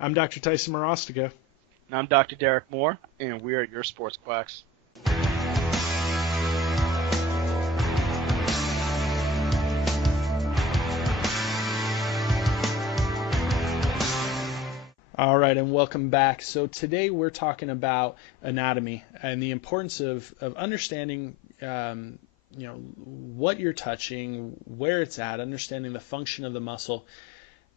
I'm Dr. Tyson Morostiga. And I'm Dr. Derek Moore, and we are your sports quacks. All right, and welcome back. So today we're talking about anatomy and the importance of understanding, what you're touching, where it's at, understanding the function of the muscle,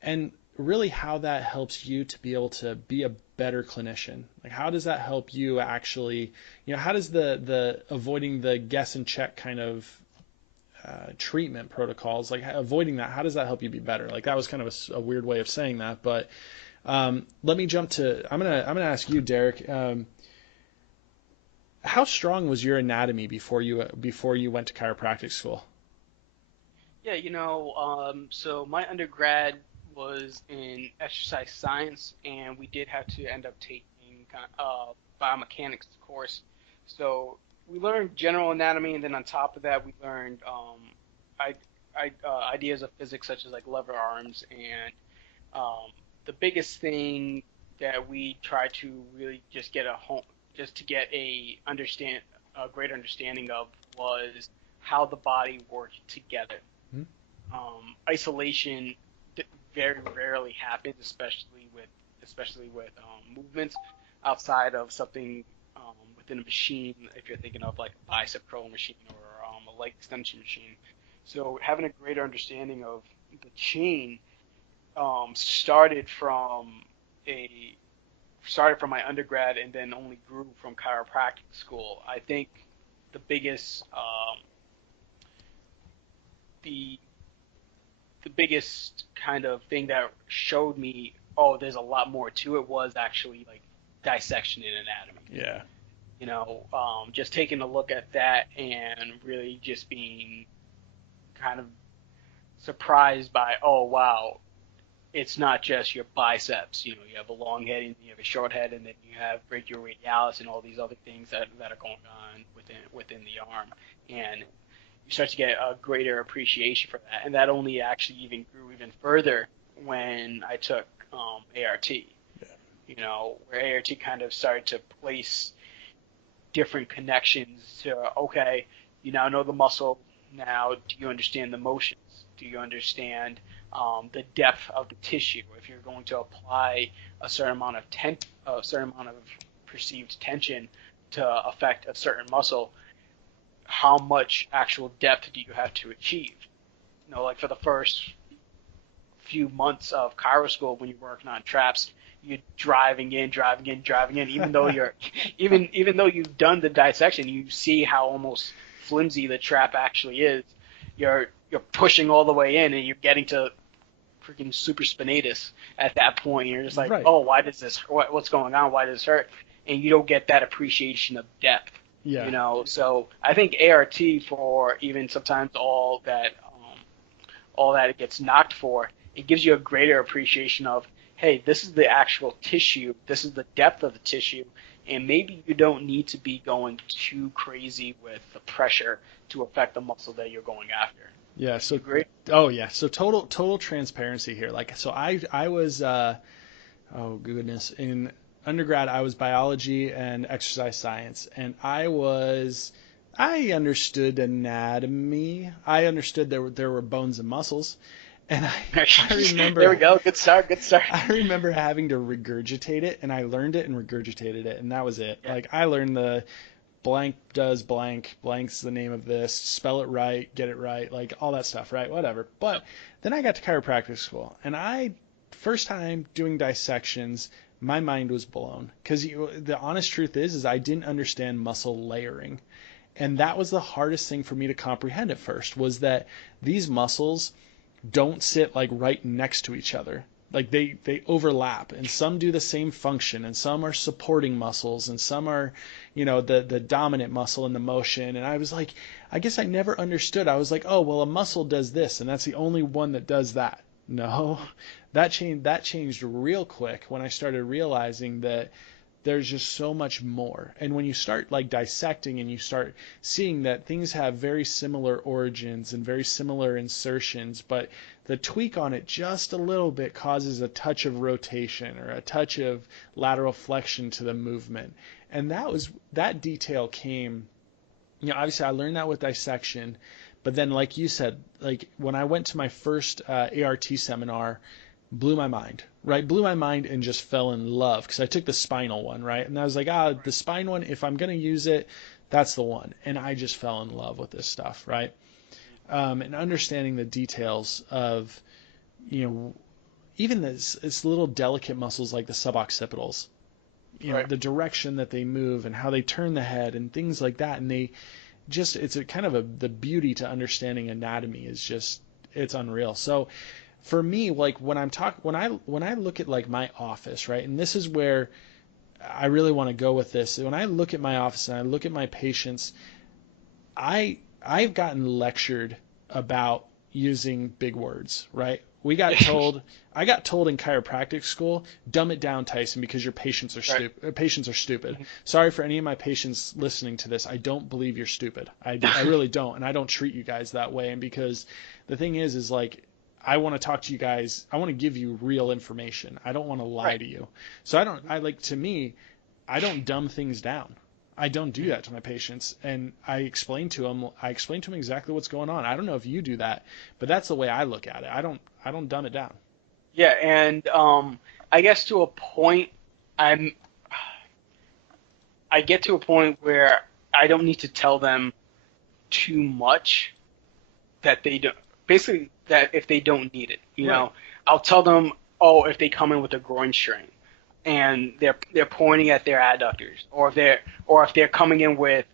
and really how that helps you to be able to be a better clinician. Like, how does that help you actually, how does the avoiding the guess and check kind of treatment protocols, like avoiding that, how does that help you be better? Like, that was kind of a weird way of saying that, but let me jump to. I'm gonna ask you, Derek. How strong was your anatomy before you went to chiropractic school? Yeah, so my undergrad was in exercise science, and we did have to end up taking biomechanics course. So we learned general anatomy, and then on top of that, we learned I, ideas of physics such as like lever arms and the biggest thing that we try to really just to get a great understanding of was how the body worked together. Hmm? Isolation very rarely happens, especially with movements outside of something within a machine. If you're thinking of like a bicep curl machine or a leg extension machine, so having a greater understanding of the chain started a started from my undergrad and then only grew from chiropractic school. I think the biggest the the biggest kind of thing that showed me, oh, there's a lot more to it, was actually like dissection in anatomy. Yeah. Just taking a look at that and really just being kind of surprised by, oh wow, it's not just your biceps. You have a long head and you have a short head, and then you have brachioradialis and all these other things that are going on within the arm. And you start to get a greater appreciation for that. And that only actually even grew even further when I took ART. Yeah. Where ART kind of started to place different connections to, okay, you now know the muscle. Now, do you understand the motions? Do you understand the depth of the tissue? If you're going to apply a certain amount of perceived tension to affect a certain muscle, how much actual depth do you have to achieve? Like for the first few months of chiro school when you're working on traps, you're driving in, driving in, driving in. Even though you're, even though you've done the dissection, you see how almost flimsy the trap actually is. You're pushing all the way in, and you're getting to freaking supraspinatus at that point. You're just like, Right. oh, why does this? What's going on? Why does this hurt? And you don't get that appreciation of depth. Yeah. So I think ART, for even sometimes all that it gets knocked for, it gives you a greater appreciation of, hey, this is the actual tissue, this is the depth of the tissue, and maybe you don't need to be going too crazy with the pressure to affect the muscle that you're going after. Yeah. You So, agree? oh yeah. So total transparency here. Like, so I was oh goodness, in undergrad I was biology and exercise science, and I understood anatomy. I understood there were bones and muscles, and I There we remember go. Good start. Good start. I remember having to regurgitate it, and I learned it and regurgitated it, and that was it. Yeah. Like, I learned the blank does blank, blank's the name of this, spell it right, get it right, like all that stuff, right? Whatever. But then I got to chiropractic school, and first time doing dissections, my mind was blown because the honest truth is I didn't understand muscle layering. And that was the hardest thing for me to comprehend at first, was that these muscles don't sit like right next to each other. Like, they overlap, and some do the same function, and some are supporting muscles, and some are, the dominant muscle in the motion. And I was like, I guess I never understood. I was like, oh well, a muscle does this, and that's the only one that does that. No, that changed real quick when I started realizing that there's just so much more. And when you start like dissecting and you start seeing that things have very similar origins and very similar insertions, but the tweak on it just a little bit causes a touch of rotation or a touch of lateral flexion to the movement. And that detail came, obviously I learned that with dissection, but then like you said, like when I went to my first ART seminar, blew my mind, right? Blew my mind and just fell in love because I took the spinal one, right? And I was like, the spine one, if I'm going to use it, that's the one. And I just fell in love with this stuff, right? And understanding the details of, even this little delicate muscles like the suboccipitals, Right. the direction that they move and how they turn the head and things like that. And it's a kind of the beauty to understanding anatomy is just, it's unreal. So for me, like when I look at like my office, right, and this is where I really want to go with this. When I look at my office and I look at my patients, I've gotten lectured about using big words, right? I got told in chiropractic school, dumb it down, Tyson, because your patients are stupid. Right. Patients are stupid. Mm-hmm. Sorry for any of my patients listening to this. I don't believe you're stupid. I really don't, and I don't treat you guys that way. And because the thing is like, I want to talk to you guys. I want to give you real information. I don't want to lie to you. So I don't dumb things down. I don't do that to my patients. And I explain to them exactly what's going on. I don't know if you do that, but that's the way I look at it. I don't dumb it down. Yeah. And, I guess to a point, I get to a point where I don't need to tell them too much that they don't, basically that if they don't need it, you know, I'll tell them, if they come in with a groin strain and they're pointing at their adductors, or if they're coming in with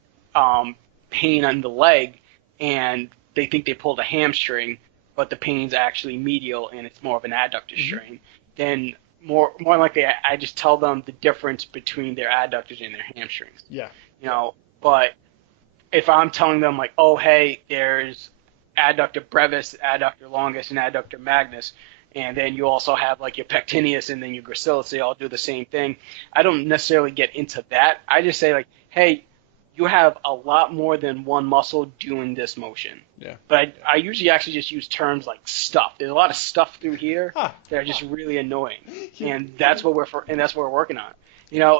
pain on the leg and they think they pulled a hamstring, but the pain's actually medial and it's more of an adductor strain, then more likely I just tell them the difference between their adductors and their hamstrings. Yeah. But if I'm telling them like, hey, there's adductor brevis, adductor longus, and adductor magnus, and then you also have like your pectineus and then your gracilis, they all do the same thing. I don't necessarily get into that. I just say like, hey, you have a lot more than one muscle doing this motion. Yeah. But I usually actually just use terms like stuff. There's a lot of stuff through here that are just really annoying, and that's what we're working on.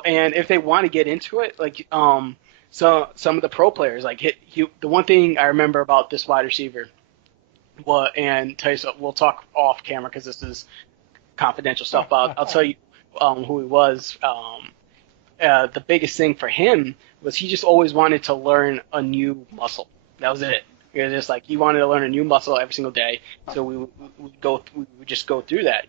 And if they want to get into it, like so some of the pro players, like the one thing I remember about this wide receiver, and Tyson, we'll talk off camera because this is confidential stuff. But I'll tell you who he was. The biggest thing for him was he just always wanted to learn a new muscle. That was it. It was just like he wanted to learn a new muscle every single day. So we would just go through that,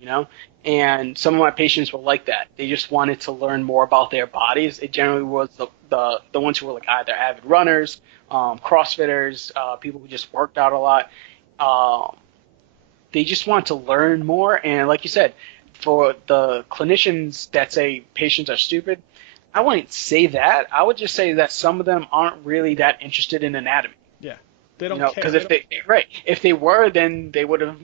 And some of my patients were like that. They just wanted to learn more about their bodies. It generally was the ones who were like either avid runners, CrossFitters, people who just worked out a lot. They just want to learn more. And like you said, for the clinicians that say patients are stupid, I wouldn't say that. I would just say that some of them aren't really that interested in anatomy. Yeah, they don't care. Because if they were, then they would have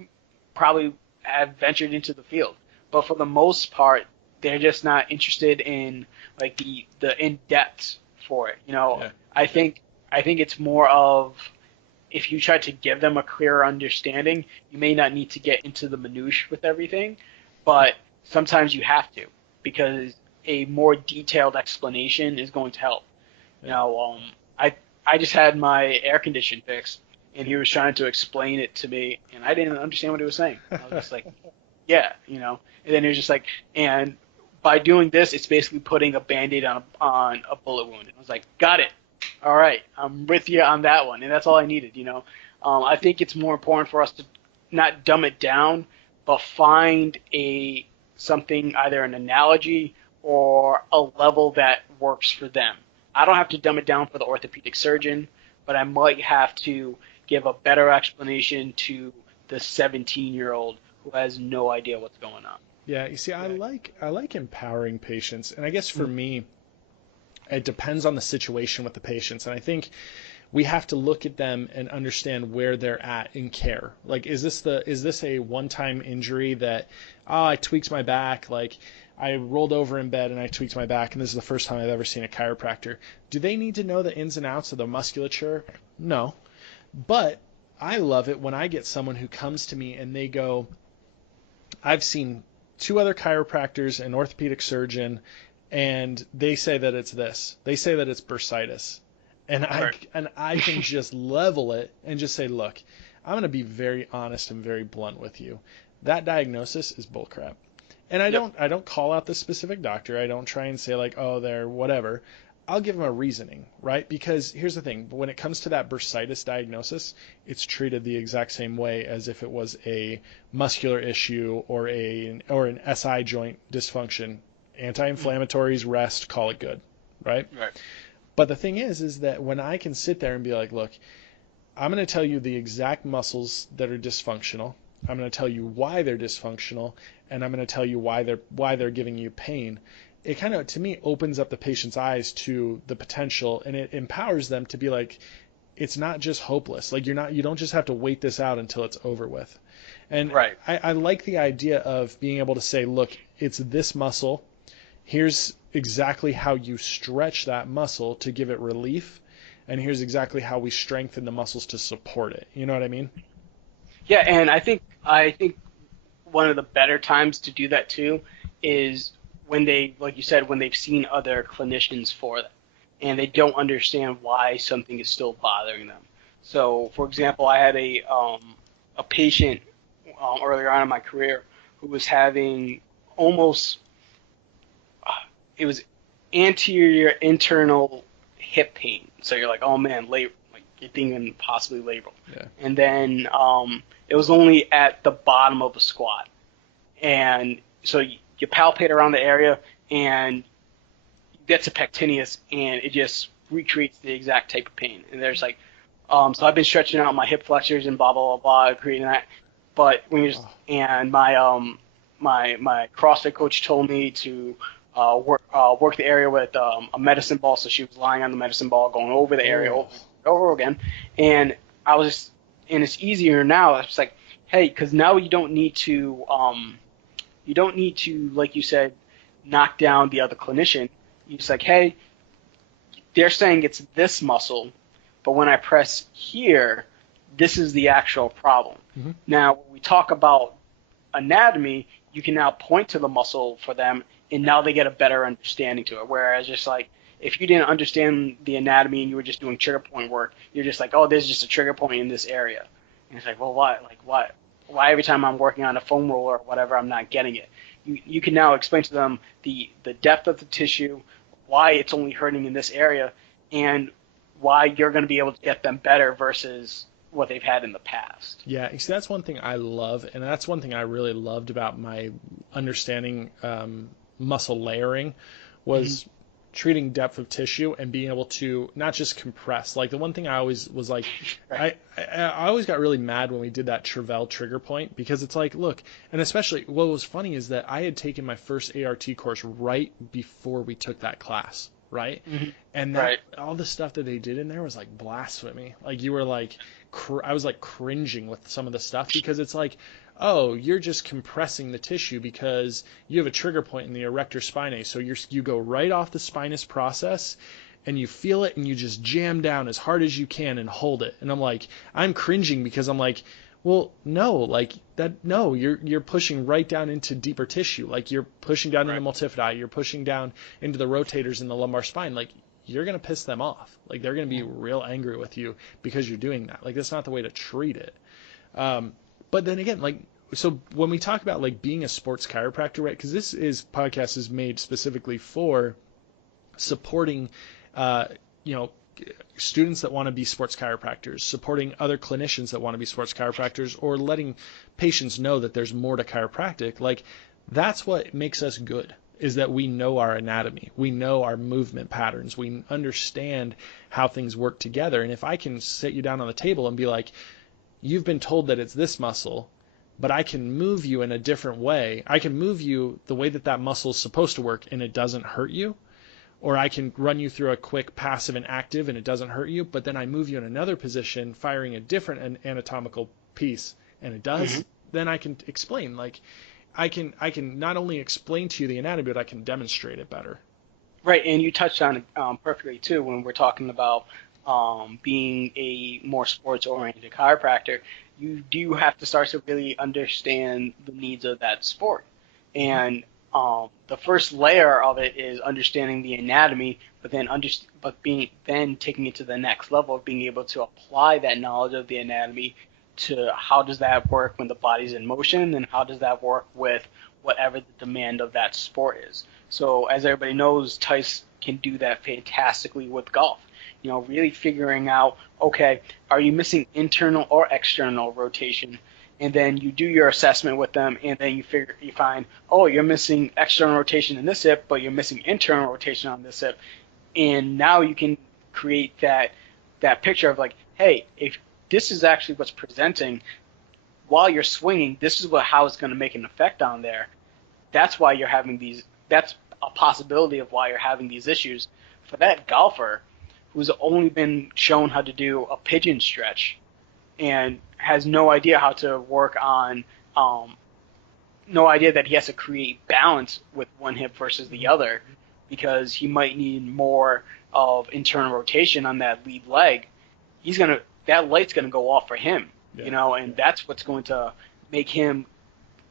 probably have ventured into the field. But for the most part, they're just not interested in like the in depth for it. Yeah. I think it's more of, if you try to give them a clearer understanding, you may not need to get into the minutiae with everything, but sometimes you have to, because a more detailed explanation is going to help. I just had my air condition fixed, and he was trying to explain it to me, and I didn't understand what he was saying. I was just like, yeah, And then he was just like, and by doing this, it's basically putting a Band-Aid on a bullet wound. And I was like, got it. All right, I'm with you on that one, and that's all I needed. I think it's more important for us to not dumb it down, but find something, either an analogy or a level that works for them. I don't have to dumb it down for the orthopedic surgeon, but I might have to give a better explanation to the 17-year-old who has no idea what's going on. Yeah, you see, I like empowering patients, and I guess for me, it depends on the situation with the patients, and I think we have to look at them and understand where they're at in care. Like, is this a one-time injury that, I tweaked my back, like, I rolled over in bed and I tweaked my back, and this is the first time I've ever seen a chiropractor. Do they need to know the ins and outs of the musculature? No. But I love it when I get someone who comes to me and they go, I've seen 2 other chiropractors, an orthopedic surgeon, and they say that it's this. They say that it's bursitis. And I can just level it and just say, look, I'm going to be very honest and very blunt with you. That diagnosis is bullcrap. And I don't call out the specific doctor. I don't try and say like, oh, they're whatever. I'll give them a reasoning, right? Because here's the thing. When it comes to that bursitis diagnosis, it's treated the exact same way as if it was a muscular issue or an SI joint dysfunction. Anti-inflammatories, rest, call it good, right? Right. But the thing is that when I can sit there and be like, look, I'm going to tell you the exact muscles that are dysfunctional. I'm going to tell you why they're dysfunctional, and I'm going to tell you why they're giving you pain. It kind of, to me, opens up the patient's eyes to the potential, and it empowers them to be like, it's not just hopeless. Like you don't just have to wait this out until it's over with. And right. I like the idea of being able to say, look, it's this muscle. Here's exactly how you stretch that muscle to give it relief, and here's exactly how we strengthen the muscles to support it. You know what I mean? Yeah, and I think one of the better times to do that too is when they, like you said, when they've seen other clinicians for them, and they don't understand why something is still bothering them. So, for example, I had a patient earlier on in my career who was having almost it was anterior internal hip pain. So you're like, oh man, like you're thinking possibly labral. Yeah. And then it was only at the bottom of a squat. And so you palpate around the area and you get to pectineus and it just recreates the exact type of pain. And there's like, so I've been stretching out my hip flexors and blah, blah, blah, blah, creating that. But when you're just, and my CrossFit coach told me to work the area with a medicine ball. So she was lying on the medicine ball, going over the area over again. And I was just, and it's easier now. It's like, hey, because now you don't need to, like you said, knock down the other clinician. You just like, hey, they're saying it's this muscle, but when I press here, this is the actual problem. Mm-hmm. Now, when we talk about anatomy, you can now point to the muscle for them, and now they get a better understanding to it. Whereas just like, if you didn't understand the anatomy and you were just doing trigger point work, you're just like, oh, there's just a trigger point in this area. And it's like, well, why? Like, why? Why every time I'm working on a foam roller or whatever, I'm not getting it? You can now explain to them the depth of the tissue, why it's only hurting in this area, and why you're going to be able to get them better versus what they've had in the past. Yeah, see, that's one thing I love, and that's one thing I really loved about my understanding muscle layering was treating depth of tissue and being able to not just compress. Like the one thing I always was like, right. I always got really mad when we did that Travell trigger point, because it's like, look, and especially what was funny is that I had taken my first ART course right before we took that class. Right. Mm-hmm. And that, all the stuff that they did in there was like blasphemy. Like you were like, I was like cringing with some of the stuff, because it's like, oh, you're just compressing the tissue because you have a trigger point in the erector spinae. So you go right off the spinous process and you feel it and you just jam down as hard as you can and hold it. And I'm like, I'm cringing because I'm like, well, no, like that, no, you're pushing right down into deeper tissue. Like you're pushing down into the multifidi, you're pushing down into the rotators in the lumbar spine. Like you're going to piss them off. Like they're going to be real angry with you because you're doing that. Like that's not the way to treat it. But then again, like, so when we talk about like being a sports chiropractor, right? Because this podcast is made specifically for supporting, students that want to be sports chiropractors, supporting other clinicians that want to be sports chiropractors, or letting patients know that there's more to chiropractic. Like that's what makes us good, is that we know our anatomy, we know our movement patterns, we understand how things work together. And if I can sit you down on the table and be like, you've been told that it's this muscle, but I can move you in a different way. I can move you the way that muscle is supposed to work and it doesn't hurt you. Or I can run you through a quick passive and active and it doesn't hurt you, but then I move you in another position, firing a different anatomical piece, and it does. Then I can explain, like, I can not only explain to you the anatomy, but I can demonstrate it better. Right, and you touched on it perfectly too when we're talking about being a more sports-oriented chiropractor. You do have to start to really understand the needs of that sport, and the first layer of it is understanding the anatomy, but then taking it to the next level of being able to apply that knowledge of the anatomy to how does that work when the body's in motion, and how does that work with whatever the demand of that sport is. So as everybody knows, Tice can do that fantastically with golf. You know, really figuring out, okay, are you missing internal or external rotation? And then you do your assessment with them, and then you find, oh, you're missing external rotation in this hip, but you're missing internal rotation on this hip. And now you can create that picture of like, hey, if this is actually what's presenting while you're swinging, this is how it's going to make an effect on there. That's why you're having these. That's a possibility of why you're having these issues. For that golfer who's only been shown how to do a pigeon stretch and has no idea how to work on, no idea that he has to create balance with one hip versus the other, because he might need more of internal rotation on that lead leg. That light's gonna go off for him, and that's what's going to make him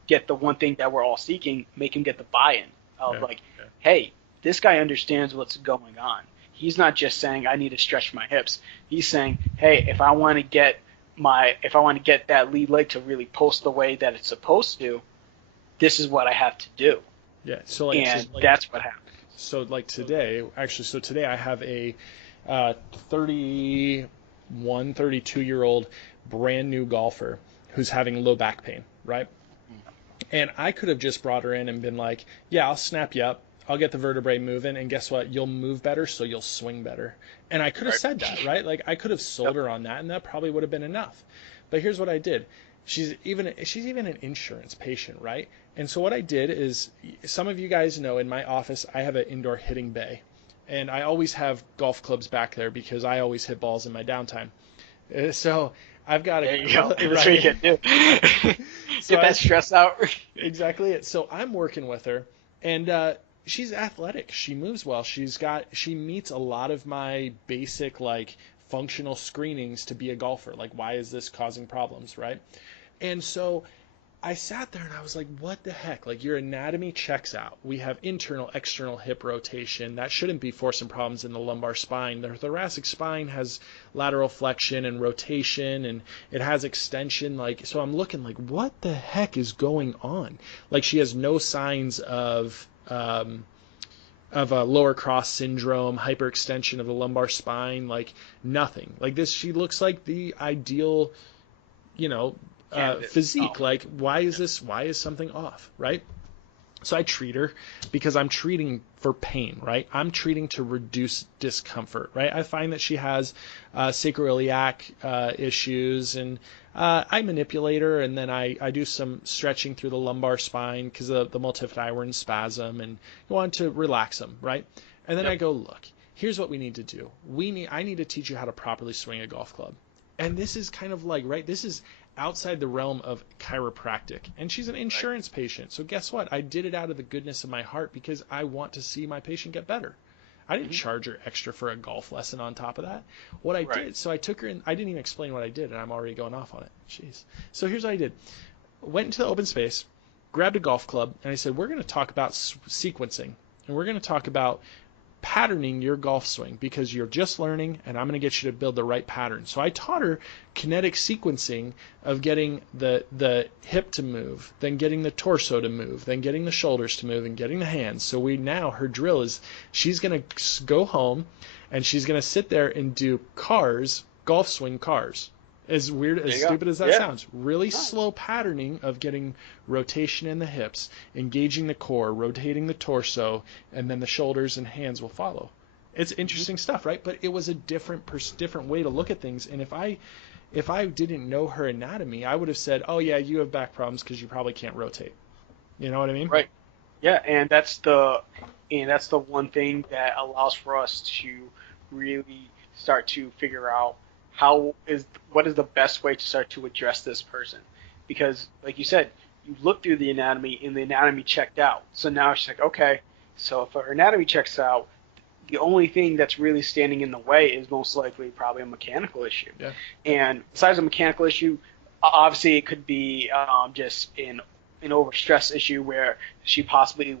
get the one thing that we're all seeking, make him get the buy-in of hey, this guy understands what's going on. He's not just saying I need to stretch my hips. He's saying, hey, if I want to get that lead leg to really pulse the way that it's supposed to, this is what I have to do. Yeah. So that's what happens. So like today I have a 31, 32-year-old brand new golfer who's having low back pain, right? And I could have just brought her in and been like, yeah, I'll snap you up. I'll get the vertebrae moving, and guess what? You'll move better, so you'll swing better. And I could have said that, right? Like, I could have sold her on that, and that probably would have been enough. But here's what I did. She's even an insurance patient, right? And so what I did is, some of you guys know, in my office, I have an indoor hitting bay. And I always have golf clubs back there because I always hit balls in my downtime. So I've got there you go. That's what you can do. So get that stress out. Exactly it. So I'm working with her, and she's athletic. She moves well. She meets a lot of my basic like functional screenings to be a golfer. Like, why is this causing problems, right? And so I sat there and I was like, what the heck? Like, your anatomy checks out. We have internal, external hip rotation. That shouldn't be forcing problems in the lumbar spine. The thoracic spine has lateral flexion and rotation, and it has extension. Like, so I'm looking like, what the heck is going on? Like, she has no signs of a lower cross syndrome, hyperextension of the lumbar spine, like nothing. Like this, she looks like the ideal, physique. Like, why is something off, right? So I treat her because I'm treating for pain, right? I'm treating to reduce discomfort, right? I find that she has sacroiliac issues, and I manipulate her, and then I do some stretching through the lumbar spine because the multifidi were in spasm, and you want to relax them, right? And then I go, look, here's what we need to do. I need to teach you how to properly swing a golf club. And this is kind of like, right, this is outside the realm of chiropractic. And she's an insurance patient. So guess what? I did it out of the goodness of my heart because I want to see my patient get better. I didn't charge her extra for a golf lesson on top of that. What I did, so I took her in, I didn't even explain what I did, and I'm already going off on it. Jeez. So here's what I did. Went into the open space, grabbed a golf club, and I said, we're going to talk about sequencing. And we're going to talk about patterning your golf swing because you're just learning, and I'm going to get you to build the right pattern. So I taught her kinetic sequencing of getting the hip to move, then getting the torso to move, then getting the shoulders to move, and getting the hands. So her drill is she's going to go home and she's going to sit there and do golf swing cars. As weird, as stupid as that sounds. Really slow patterning of getting rotation in the hips, engaging the core, rotating the torso, and then the shoulders and hands will follow. It's interesting stuff, right? But it was a different way to look at things. And if I didn't know her anatomy, I would have said, oh, yeah, you have back problems because you probably can't rotate. You know what I mean? Right. Yeah, and that's the one thing that allows for us to really start to figure out what is the best way to start to address this person. Because, like you said, you look through the anatomy and the anatomy checked out. So now she's like, okay, so if her anatomy checks out, the only thing that's really standing in the way is most likely probably a mechanical issue. Yeah. And besides a mechanical issue, obviously it could be just an overstress issue where she possibly,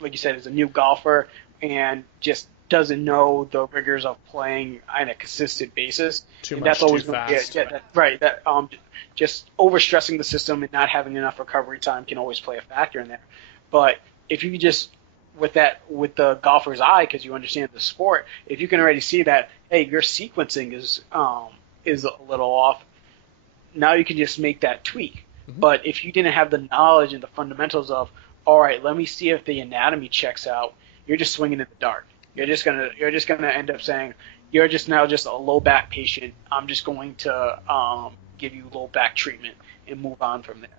like you said, is a new golfer and just doesn't know the rigors of playing on a consistent basis. Too and much, that's always too going to fast. be right. That just overstressing the system and not having enough recovery time can always play a factor in there. But if you just with the golfer's eye, because you understand the sport, if you can already see that, hey, your sequencing is a little off, now you can just make that tweak. Mm-hmm. But if you didn't have the knowledge and the fundamentals of, all right, let me see if the anatomy checks out, you're just swinging in the dark. You're just gonna end up saying, you're just a low back patient. I'm just going to give you low back treatment and move on from there.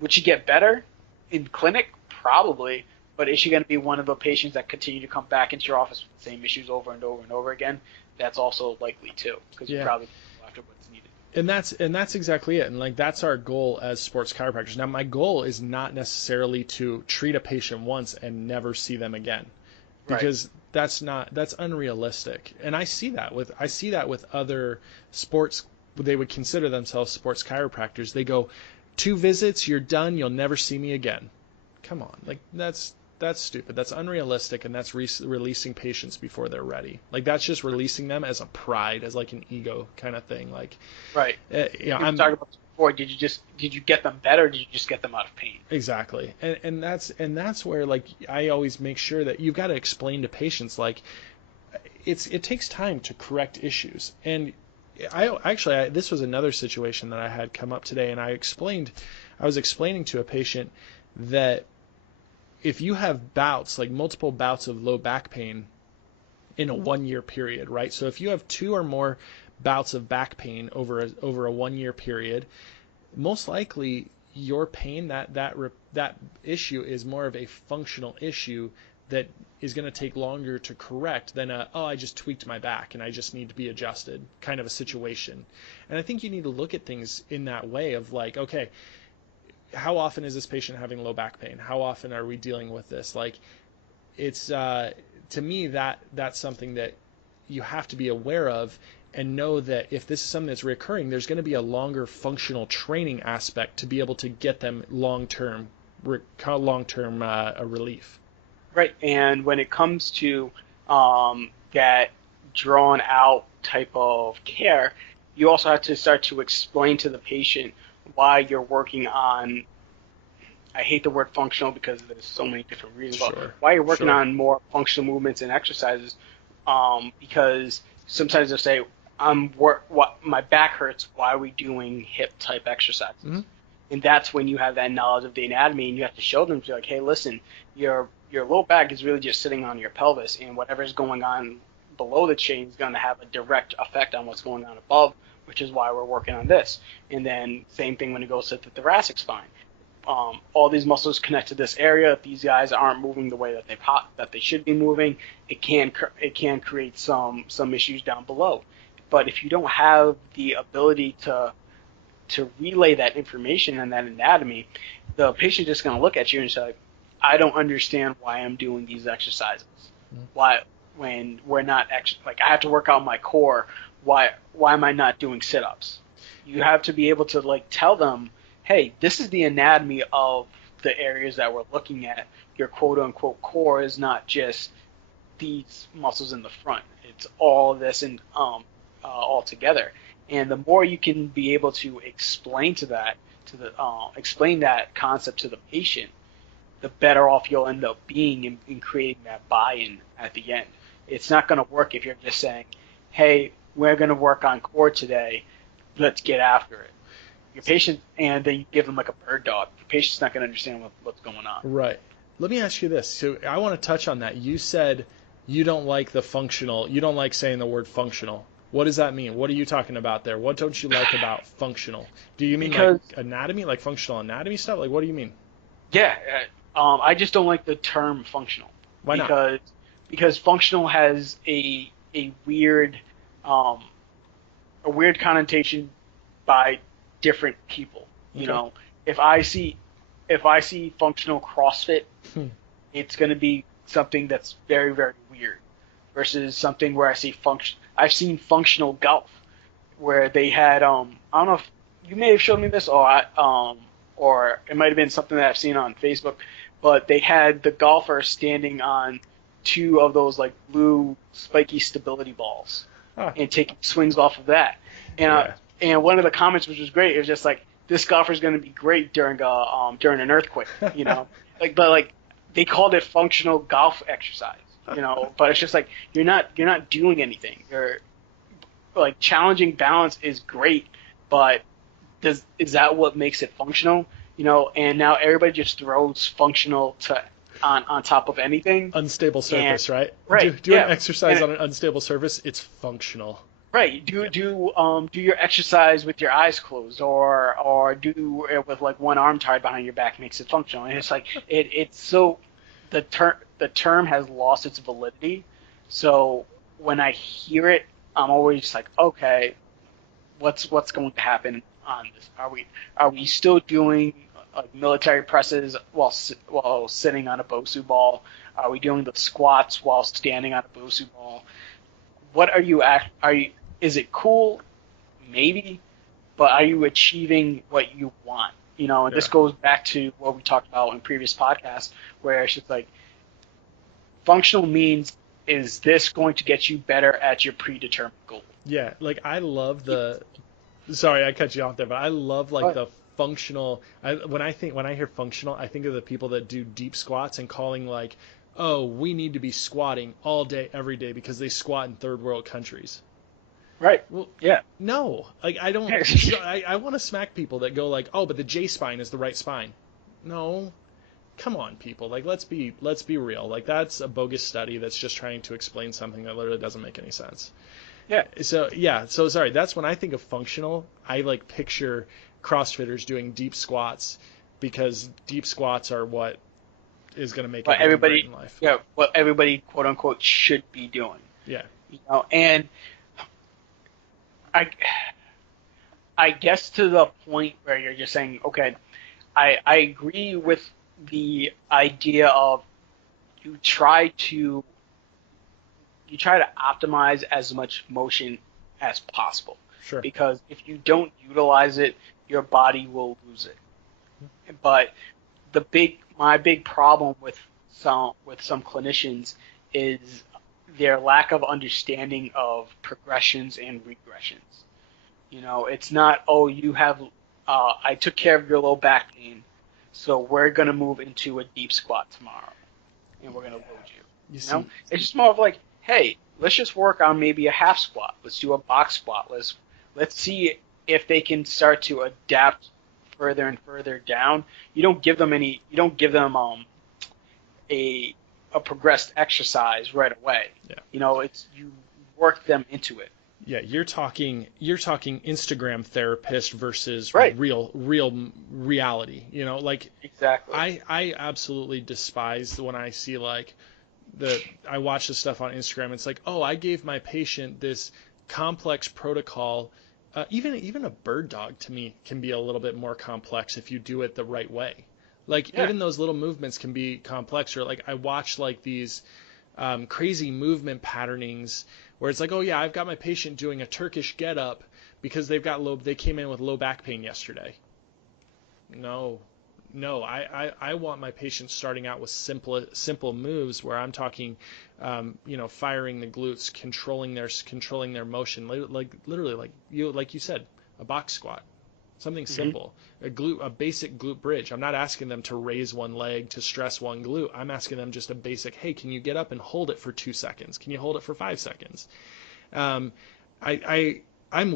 Would she get better in clinic? Probably. But is she going to be one of the patients that continue to come back into your office with the same issues over and over and over again? That's also likely too, because you probably go after what's needed. And that's exactly it. And like that's our goal as sports chiropractors. Now my goal is not necessarily to treat a patient once and never see them again, because that's unrealistic. And I see that with other sports. They would consider themselves sports chiropractors. They go, 2 visits, you're done, you'll never see me again. Come on, like that's stupid. That's unrealistic, and that's releasing patients before they're ready. Like that's just releasing them as a pride, as like an ego kind of thing. Like, right. I'm talking about this before. Did you get them better? Or did you just get them out of pain? Exactly, and that's where like I always make sure that you've got to explain to patients like it takes time to correct issues. And this was another situation that I had come up today, and I was explaining to a patient that if you have bouts, like multiple bouts of low back pain in a 1-year period, right? So if you have 2 or more bouts of back pain over a 1-year period, most likely your pain, that issue is more of a functional issue that is going to take longer to correct than I just tweaked my back and I just need to be adjusted kind of a situation. And I think you need to look at things in that way of like, okay, how often is this patient having low back pain? How often are we dealing with this? Like, it's to me that's something that you have to be aware of and know that if this is something that's recurring, there's going to be a longer functional training aspect to be able to get them long-term relief. Right, and when it comes to that drawn out type of care, you also have to start to explain to the patient why you're working on, I hate the word functional because there's so many different reasons, but why you're working on more functional movements and exercises, because sometimes they'll say, my back hurts, why are we doing hip type exercises? Mm-hmm. And that's when you have that knowledge of the anatomy, and you have to show them, like, hey, listen, your low back is really just sitting on your pelvis, and whatever's going on below the chain is going to have a direct effect on what's going on above, which is why we're working on this. And then same thing when it goes to the thoracic spine. All these muscles connect to this area. If these guys aren't moving the way that they should be moving, it can create some issues down below. But if you don't have the ability to relay that information and that anatomy, the patient just going to look at you and say, I don't understand why I'm doing these exercises. Mm-hmm. Why, when we're not like I have to work out my core, why am I not doing sit-ups? You have to be able to like tell them, hey, this is the anatomy of the areas that we're looking at. Your quote-unquote core is not just these muscles in the front. It's all this and all together. And the more you can be able to explain explain that concept to the patient, the better off you'll end up being in creating that buy-in at the end. It's not going to work if you're just saying, hey, we're going to work on core today, let's get after it. Your patient, and then you give them like a bird dog. Your patient's not going to understand what's going on. Right. Let me ask you this. So I want to touch on that. You said you don't like you don't like saying the word functional. What does that mean? What are you talking about there? What don't you like about functional? Do you mean like anatomy, like functional anatomy stuff? Like what do you mean? Yeah, I just don't like the term functional. Why not? Because functional has a weird connotation by different people. You know, if I see if I see functional CrossFit, Hmm. it's going to be something that's very, very weird versus something where I see function. I've seen functional golf where they had I don't know if you may have showed me this or it might have been something that I've seen on Facebook, but they had the golfer standing on two of those like blue spiky stability balls Huh. and taking swings off of that. And Yeah. and one of the comments, which was great, it was just like this golfer's going to be great during an earthquake, but like they called it functional golf exercise, but it's just like you're not doing anything. You're like challenging balance is great, but is that what makes it functional? And now everybody just throws functional on top of anything. Unstable surface, right? Right. Do yeah. an exercise And- on an unstable surface. It's functional. Right. Do your exercise with your eyes closed, or do it with like one arm tied behind your back makes it functional. And it's like it's so the term has lost its validity. So when I hear it, I'm always just like, okay, what's going to happen on this? Are we still doing like military presses while sitting on a Bosu ball? Are we doing the squats while standing on a Bosu ball? What are you at? Is it cool? Maybe, but are you achieving what you want? And this Yeah. goes back to what we talked about in previous podcasts, where it's just like functional means, is this going to get you better at your predetermined goal? Yeah, like I love the. Sorry, I cut you off there, but I love like the functional. When I hear functional, I think of the people that do deep squats and calling like, oh, we need to be squatting all day, every day because they squat in third world countries. Right. Well, Yeah. no, like I don't. I want to smack people that go like, oh, but the J spine is the right spine. No, come on, people. Like let's be real. Like that's a bogus study that's just trying to explain something that literally doesn't make any sense. Yeah. So sorry. That's when I think of functional. I like picture CrossFitters doing deep squats because deep squats are what is going to make What everything great everybody, in life. yeah, what everybody quote unquote should be doing. Yeah. And I guess to the point where you're just saying, okay, I agree with the idea of you try to optimize as much motion as possible. Sure. Because if you don't utilize it, your body will lose it. But my big problem with some clinicians is their lack of understanding of progressions and regressions. It's not, oh, you have I took care of your low back pain, so we're gonna move into a deep squat tomorrow, and we're gonna load you. You see, It's just more of like, hey, let's just work on maybe a half squat. Let's do a box squat. Let's see if they can start to adapt further and further down. You don't give them a progressed exercise right away. Yeah. You work them into it. yeah, you're talking Instagram therapist versus Right. real reality. Like Exactly. I absolutely despise when I see like I watch the stuff on Instagram. It's like, oh, I gave my patient this complex protocol. Even a bird dog to me can be a little bit more complex if you do it the right way. Like Yeah. even those little movements can be complex. Or like I watch like these crazy movement patternings where it's like, oh yeah, I've got my patient doing a Turkish get up because they came in with low back pain yesterday. No, I want my patients starting out with simple moves where I'm talking, firing the glutes, controlling their motion, like literally like you said, a box squat, something simple, a basic glute bridge. I'm not asking them to raise one leg to stress one glute. I'm asking them just a basic, hey, can you get up and hold it for 2 seconds? Can you hold it for 5 seconds? I'm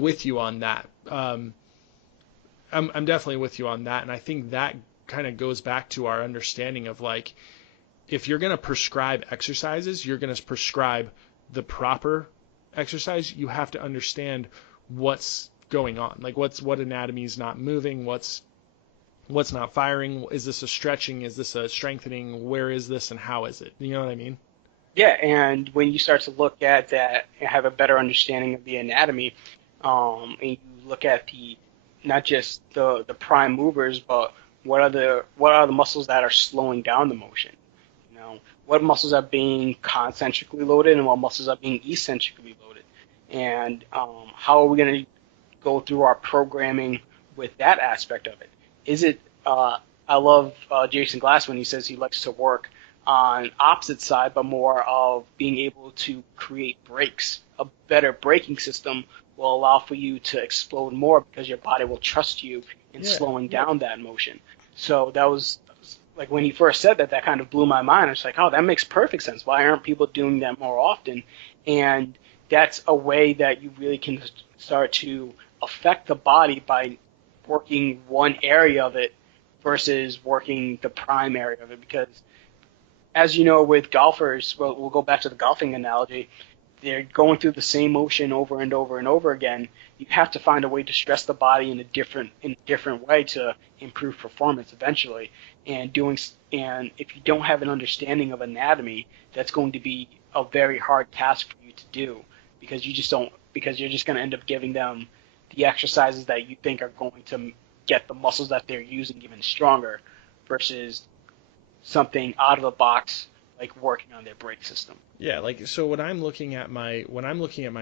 with you on that. I'm definitely with you on that, and I think that kind of goes back to our understanding of like, if you're going to prescribe exercises, you're going to prescribe the proper exercise. You have to understand what's going on, like what anatomy is not moving, what's not firing. Is this a stretching? Is this a strengthening? Where is this and how is it? You know what I mean? Yeah, and when you start to look at that and have a better understanding of the anatomy, and you look at not just the prime movers, but what are the muscles that are slowing down the motion? You know, what muscles are being concentrically loaded and what muscles are being eccentrically loaded, and how are we going to go through our programming with that aspect of it? Is it I love Jason Glass when he says he likes to work on opposite side, but more of being able to create brakes. A better braking system will allow for you to explode more because your body will trust you in slowing down that motion. So that was like when he first said that, that kind of blew my mind. I was like, oh, that makes perfect sense. Why aren't people doing that more often? And that's a way that you really can start to affect the body by working one area of it versus working the prime area of it. Because as you know, with golfers, well, we'll go back to the golfing analogy, they're going through the same motion over and over and over again. You have to find a way to stress the body in a different way to improve performance eventually. And if you don't have an understanding of anatomy, that's going to be a very hard task for you to do because you're just going to end up giving them the exercises that you think are going to get the muscles that they're using even stronger versus something out of the box like working on their brake system. Yeah, like so when I'm looking at my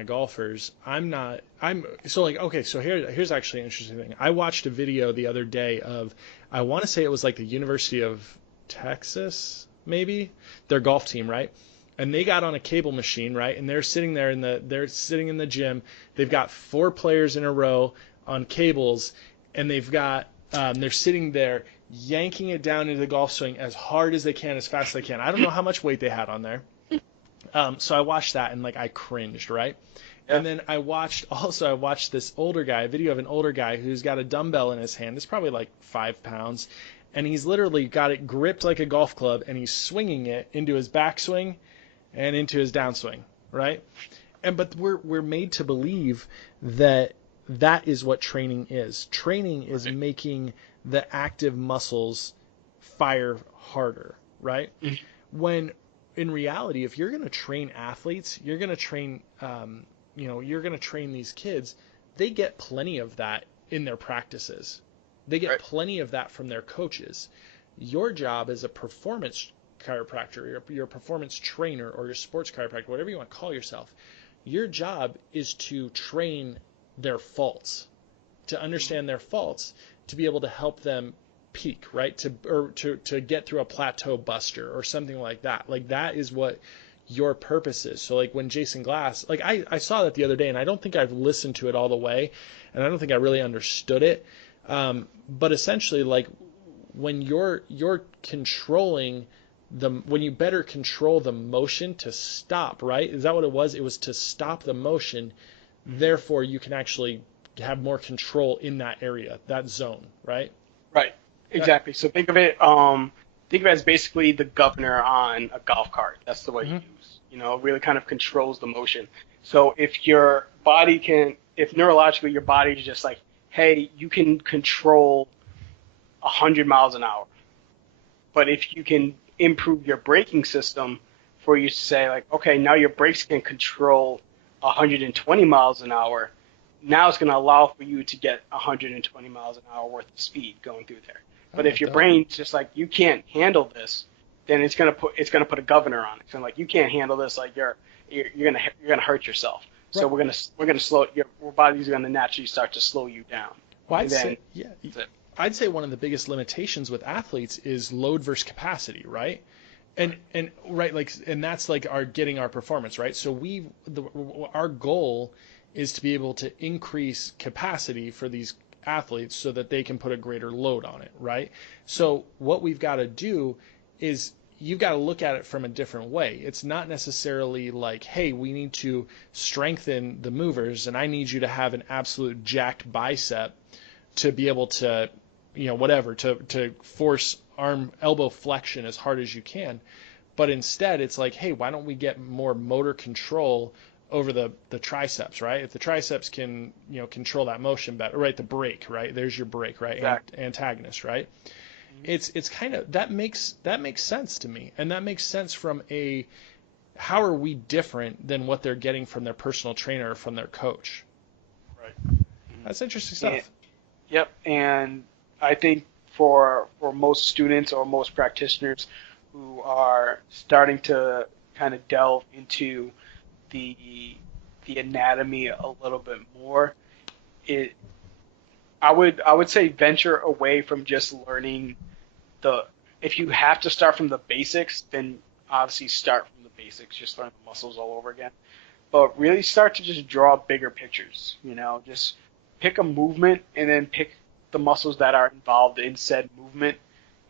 golfers, here's actually an interesting thing. I watched a video the other day of, I want to say it was like the University of Texas, maybe, their golf team, right? And they got on a cable machine, right? And they're sitting in the gym. They've got 4 players in a row on cables, and they're sitting there yanking it down into the golf swing as hard as they can, as fast as they can. I don't know how much weight they had on there. So I watched that and like I cringed, right? Yeah. And then I watched this older guy, a video of an older guy who's got a dumbbell in his hand. It's probably like 5 pounds. And he's literally got it gripped like a golf club and he's swinging it into his backswing and into his downswing, right? But we're made to believe that is what training is. Training is making the active muscles fire harder, right? Mm-hmm. When in reality, if you're going to train athletes, you're going to train, these kids. They get plenty of that in their practices. They get plenty of that from their coaches. Your job as a performance chiropractor, your performance trainer, or your sports chiropractor, whatever you want to call yourself, your job is to train their faults, to understand their faults, to be able to help them peak, right? To get through a plateau buster or something like that. Like that is what your purpose is. So like when Jason Glass, like I saw that the other day and I don't think I've listened to it all the way and I don't think I really understood it. But essentially like when you're controlling when you better control the motion to stop, right? Is that what it was? It was to stop the motion. Therefore you can actually have more control in that area, that zone, right? Right. Exactly. So think of it as basically the governor on a golf cart. That's the way you use. It really kind of controls the motion. So if neurologically your body is just like, hey, you can control 100 miles an hour. But if you can improve your braking system for you to say like, okay, now your brakes can control 120 miles an hour, now it's going to allow for you to get 120 miles an hour worth of speed going through there. But if your brain's just like, you can't handle this, then it's going to put a governor on it. So like, you can't handle this, like you're going to hurt yourself. Right. So we're going to slow your body's going to naturally start to slow you down. Well, I'd say one of the biggest limitations with athletes is load versus capacity, right? And that's like getting our performance, right? So our goal is to be able to increase capacity for these athletes so that they can put a greater load on it, right? So what we've got to do is you've got to look at it from a different way. It's not necessarily like, hey, we need to strengthen the movers and I need you to have an absolute jacked bicep to be able to, to force elbow flexion as hard as you can. But instead it's like, hey, why don't we get more motor control over the triceps, right? If the triceps can, control that motion better, right? The brake, right? There's your brake, right? Exactly. Antagonist, right? Mm-hmm. It's kind of, that makes sense to me. And that makes sense from how are we different than what they're getting from their personal trainer or from their coach? Right. That's interesting stuff. Yep. And I think for most students or most practitioners who are starting to kind of delve into the the anatomy a little bit more, it I would say venture away from just learning the if you have to start from the basics, then obviously start from the basics, just learn the muscles all over again. But really start to just draw bigger pictures, just pick a movement and then pick the muscles that are involved in said movement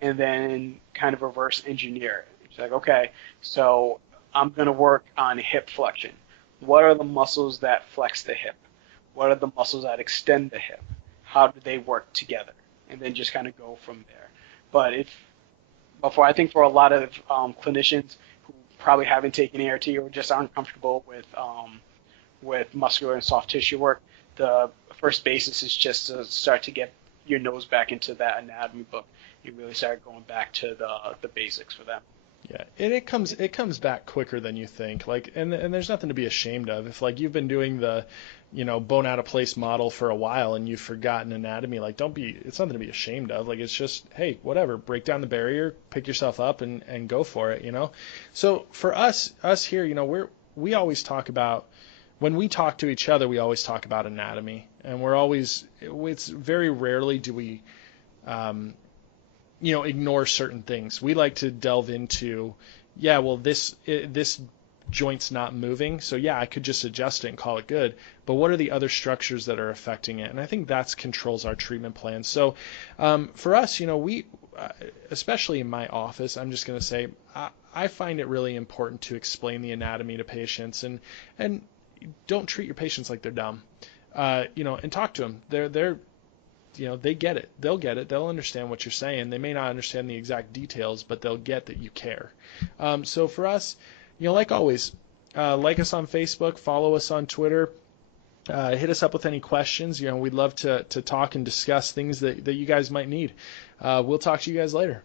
and then kind of reverse engineer it. It's like, okay, so I'm going to work on hip flexion. What are the muscles that flex the hip? What are the muscles that extend the hip? How do they work together? And then just kind of go from there. But I think for a lot of clinicians who probably haven't taken ART or just aren't comfortable with muscular and soft tissue work, the first basis is just to start to get your nose back into that anatomy book. You really start going back to the basics for them. Yeah, and it comes back quicker than you think. Like, and there's nothing to be ashamed of. If like you've been doing the, bone out of place model for a while and you've forgotten anatomy, like it's nothing to be ashamed of. Like it's just, hey, whatever, break down the barrier, pick yourself up and go for it. So for us here, we always talk about, when we talk to each other, we always talk about anatomy, and it's very rarely do we ignore certain things. We like to delve into, this joint's not moving, so I could just adjust it and call it good. But what are the other structures that are affecting it? And I think that controls our treatment plan. So for us, we, especially in my office, I'm just going to say, I find it really important to explain the anatomy to patients, and don't treat your patients like they're dumb. And talk to them. They're they get it. They'll get it. They'll understand what you're saying. They may not understand the exact details, but they'll get that you care. So for us, like always, like us on Facebook, follow us on Twitter, hit us up with any questions. We'd love to talk and discuss things that you guys might need. We'll talk to you guys later.